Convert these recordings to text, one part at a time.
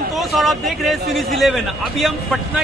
संतोष और आप देख रहे हैं सीरीज 11। अभी हम पटना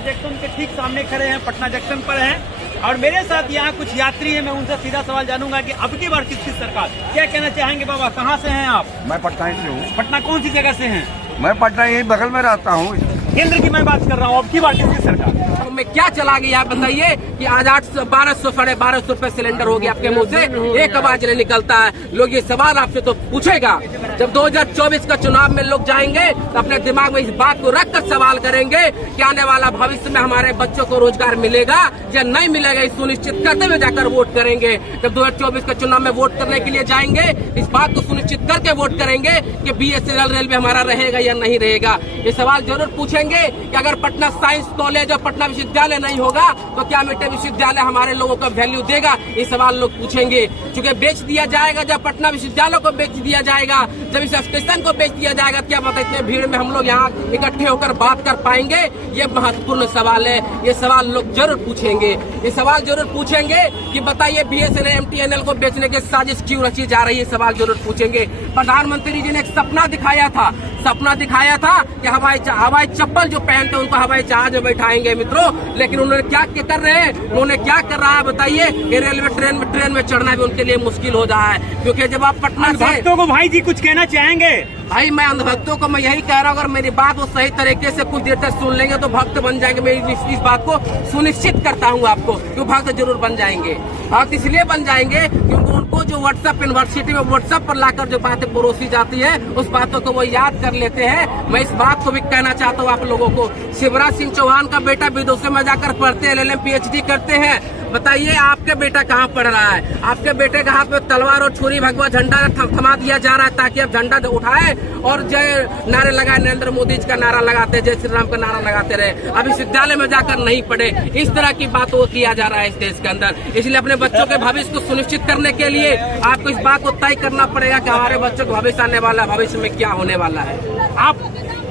जंक्शन के ठीक सामने खड़े हैं, पटना जंक्शन पर हैं और मेरे साथ यहाँ कुछ यात्री हैं। मैं उनसे सीधा सवाल जानूंगा कि अब की बार किसकी सरकार, क्या कहना चाहेंगे। बाबा कहाँ से हैं आप? मैं पटना से हूँ। पटना कौन सी जगह से हैं? मैं पटना यही बगल में रहता हूँ। केंद्र की मैं बात कर रहा हूँ, अब की बार किसकी सरकार? में क्या चला गया आप बताइए कि आज 1200 1250 रुपए सिलेंडर हो गया, आपके मुंह से एक आवाज नहीं निकलता है। लोग ये सवाल आपसे तो पूछेगा, जब 2024 का चुनाव में लोग जाएंगे तो अपने दिमाग में इस बात को रखकर सवाल करेंगे कि आने वाला भविष्य में हमारे बच्चों को रोजगार मिलेगा या नहीं मिलेगा, इस सुनिश्चित करते हुए जाकर वोट करेंगे। जब 2024 का चुनाव में वोट करने के लिए जाएंगे, इस बात को सुनिश्चित करके वोट करेंगे कि BSNL रेलवे हमारा रहेगा या नहीं रहेगा। ये सवाल जरूर पूछेंगे कि अगर पटना साइंस कॉलेज और पटना विश्वविद्यालय नहीं होगा तो क्या मिट्टी विश्वविद्यालय हमारे लोगों को वैल्यू देगा, ये सवाल लोग पूछेंगे। चूंकि बेच दिया जाएगा, जब पटना विश्वविद्यालय को बेच दिया जाएगा, जब इस स्टेशन को बेच दिया जाएगा, क्या पता इतने भीड़ में हम लोग यहाँ इकट्ठे होकर बात कर पाएंगे। ये महत्वपूर्ण सवाल है, ये सवाल लोग जरूर पूछेंगे। ये सवाल जरूर पूछेंगे कि बताइए BSNL MTNL को बेचने की साजिश क्यों रची जा रही है, सवाल जरूर पूछेंगे। प्रधानमंत्री जी ने एक सपना दिखाया था कि हवाई चप्पल जो पहनते हैं उनको हवाई जहाज में बैठाएंगे मित्रों, लेकिन उन्होंने क्या कर रहे हैं, उन्होंने क्या कर रहा है बताइए। ये रेलवे ट्रेन में चढ़ना भी उनके लिए मुश्किल हो रहा है, क्योंकि जब आप पटना से भक्तों को भाई जी कुछ कहना चाहेंगे? भाई मैं अंधभक्तों को मैं यही कह रहा हूँ, अगर मेरी बात वो सही तरीके से कुछ देर तक सुन लेंगे तो भक्त बन जाएंगे। मैं इस बात को सुनिश्चित करता हूँ आपको कि भक्त जरूर बन जाएंगे। भक्त इसलिए बन जाएंगे क्योंकि उनको जो व्हाट्सएप यूनिवर्सिटी में व्हाट्सएप पर लाकर जो बातें परोसी जाती है, उस बातों को वो याद कर लेते हैं। मैं इस बात को भी कहना चाहता हूँ आप लोगों को, शिवराज सिंह चौहान का बेटा विदेशों में जाकर पढ़ते हैं, LLM PhD करते हैं। बताइए आपके बेटा कहाँ पढ़ रहा है? आपके बेटे के हाथ में तलवार और छुरी भगवा झंडा थमा दिया जा रहा है ताकि आप झंडा उठाए और जय नारे लगाए, नरेंद्र मोदी जी का नारा लगाते, जय श्री राम का नारा लगाते रहे। अभी विद्यालय में जाकर नहीं पढ़े। इस तरह की बातों किया जा रहा है इस देश के अंदर। इसलिए अपने बच्चों के भविष्य को सुनिश्चित करने के लिए आपको इस बात को तय करना पड़ेगा कि हमारे बच्चों का भविष्य आने वाला भविष्य में क्या होने वाला है।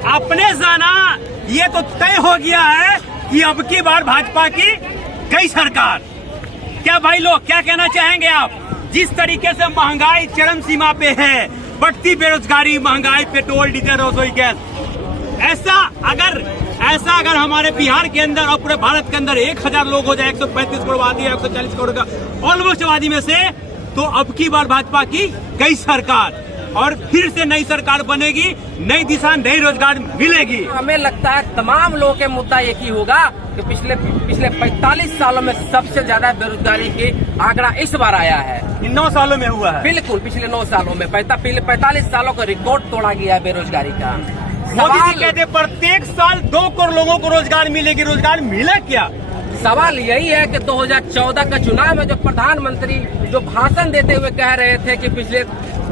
आपने जाना ये तो तय हो गया है कि अब की बार भाजपा की कई सरकार। क्या भाई लोग क्या कहना चाहेंगे आप? जिस तरीके से महंगाई चरम सीमा पे है, बढ़ती बेरोजगारी, महंगाई, पेट्रोल, डीजल, रसोई गैस, ऐसा अगर हमारे बिहार के अंदर और पूरे भारत के अंदर 1000 लोग हो जाए, 135 करोड़ आबादी है, 140 करोड़ का ऑलमोस्ट आबादी में से, तो अब की बार भाजपा की कई सरकार और फिर से नई सरकार बनेगी, नई दिशा, नई रोजगार मिलेगी। हमें लगता है तमाम लोगों के मुद्दा एक ही होगा कि पिछले 45 सालों में सबसे ज्यादा बेरोजगारी की आंकड़ा इस बार आया है। 9 सालों में हुआ है। बिल्कुल, पिछले 9 सालों में 45 सालों का रिकॉर्ड तोड़ा गया है बेरोजगारी का। मोदी जी कहते प्रत्येक साल 2 करोड़ लोगों को रोजगार मिलेगी, रोजगार मिला क्या? सवाल यही है कि 2014 का चुनाव में जो प्रधानमंत्री जो भाषण देते हुए कह रहे थे कि पिछले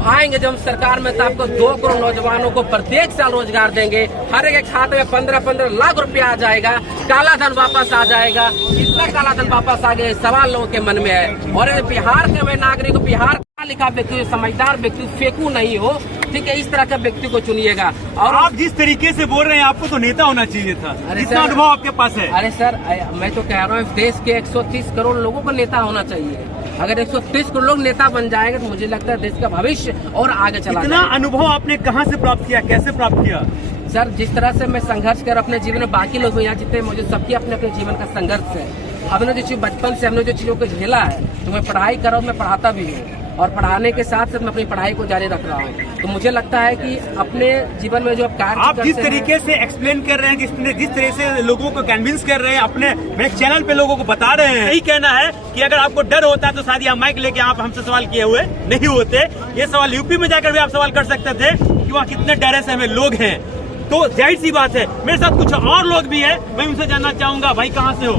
आएंगे जब हम सरकार में तो आपको 2 करोड़ नौजवानों को प्रत्येक साल रोजगार देंगे, हर एक खाते में 15-15 लाख रुपया आ जाएगा, काला धन वापस आ जाएगा। कितना काला धन वापस आ गया, सवाल लोगों के मन में है। और बिहार के मैं नागरिक, बिहार का लिखा व्यक्ति, समझदार व्यक्ति, फेंकू नहीं हो, ठीक है, इस तरह के व्यक्ति को चुनिएगा। और आप जिस तरीके से बोल रहे हैं आपको तो नेता होना चाहिए था, जितना अनुभव आपके पास है। अरे सर, मैं तो कह रहा हूँ देश के 130 करोड़ लोगों को नेता होना चाहिए। अगर 130 करोड़ लोग नेता बन जाएंगे तो मुझे लगता है देश का भविष्य और आगे चला जाएगा। इतना अनुभव आपने कहाँ से प्राप्त किया, कैसे प्राप्त किया? सर, जिस तरह से मैं संघर्ष कर अपने जीवन में, बाकी लोग यहाँ जितने मुझे सबके अपने अपने जीवन का संघर्ष है। हमने जो चीज बचपन से हमने जो चीजों को झेला है, तो मैं पढ़ाई कर रहा हूँ, मैं पढ़ाता भी हूँ और पढ़ाने के साथ साथ मैं अपनी पढ़ाई को जारी रख रहा हूँ। तो मुझे लगता है कि अपने जीवन में जो आप जिस तरीके से एक्सप्लेन कर रहे हैं, जिस तरह से लोगों को कन्विंस कर रहे हैं, अपने मेरे चैनल पे लोगों को बता रहे हैं, यही कहना है कि अगर आपको डर होता है तो शायद यहाँ माइक लेके आप हमसे सवाल किए हुए नहीं होते। ये सवाल यूपी में जाकर भी आप सवाल कर सकते थे कि वहाँ कितने डरे से हमें लोग हैं। तो जाहिर सी बात है, मेरे साथ कुछ और लोग भी हैं, मैं उनसे जानना चाहूंगा। भाई कहाँ से हो?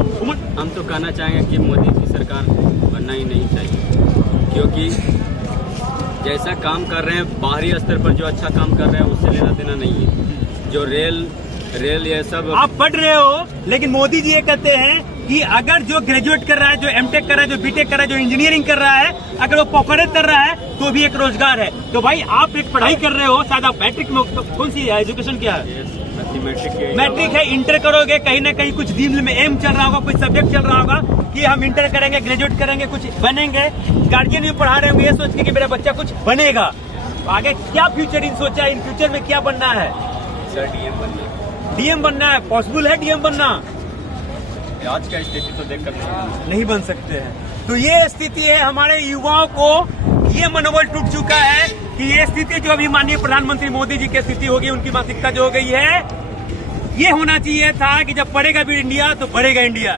हम तो कहना चाहेंगे कि मोदी की सरकार बनना ही नहीं चाहिए, क्योंकि जैसा काम कर रहे हैं बाहरी स्तर पर, जो अच्छा काम कर रहे हैं उससे लेना देना नहीं है। जो रेल ये सब आप पढ़ रहे हो, लेकिन मोदी जी ये कहते हैं कि अगर जो ग्रेजुएट कर रहा है, जो एमटेक कर रहा है, जो बीटेक कर रहा है, जो इंजीनियरिंग कर रहा है, अगर वो पॉपुलर कर रहा है तो भी एक रोजगार है। तो भाई आप एक पढ़ाई कर रहे हो, शायद आप मैट्रिक में, कौन सी एजुकेशन क्या है? मैट्रिक है, इंटर करोगे, कहीं ना कहीं कुछ दिल में एम चल रहा होगा, कुछ सब्जेक्ट चल रहा होगा कि हम इंटर करेंगे, ग्रेजुएट करेंगे, कुछ बनेंगे। गार्जियन भी पढ़ा रहे होंगे ये सोच के कि मेरा बच्चा कुछ बनेगा। आगे क्या फ्यूचर इन सोचा, इन फ्यूचर में क्या बनना है? सर डीएम बनिए। डीएम बनना है? पॉसिबल है डीएम बनना? आज का स्थिति तो देखकर नहीं बन सकते हैं। तो ये स्थिति है, हमारे युवाओं को ये मनोबल टूट चुका है कि ये स्थिति जो अभी माननीय प्रधानमंत्री मोदी जी की स्थिति होगी, उनकी मानसिकता जो हो गई है, ये होना चाहिए था कि जब पढ़ेगा भी इंडिया तो बढ़ेगा इंडिया।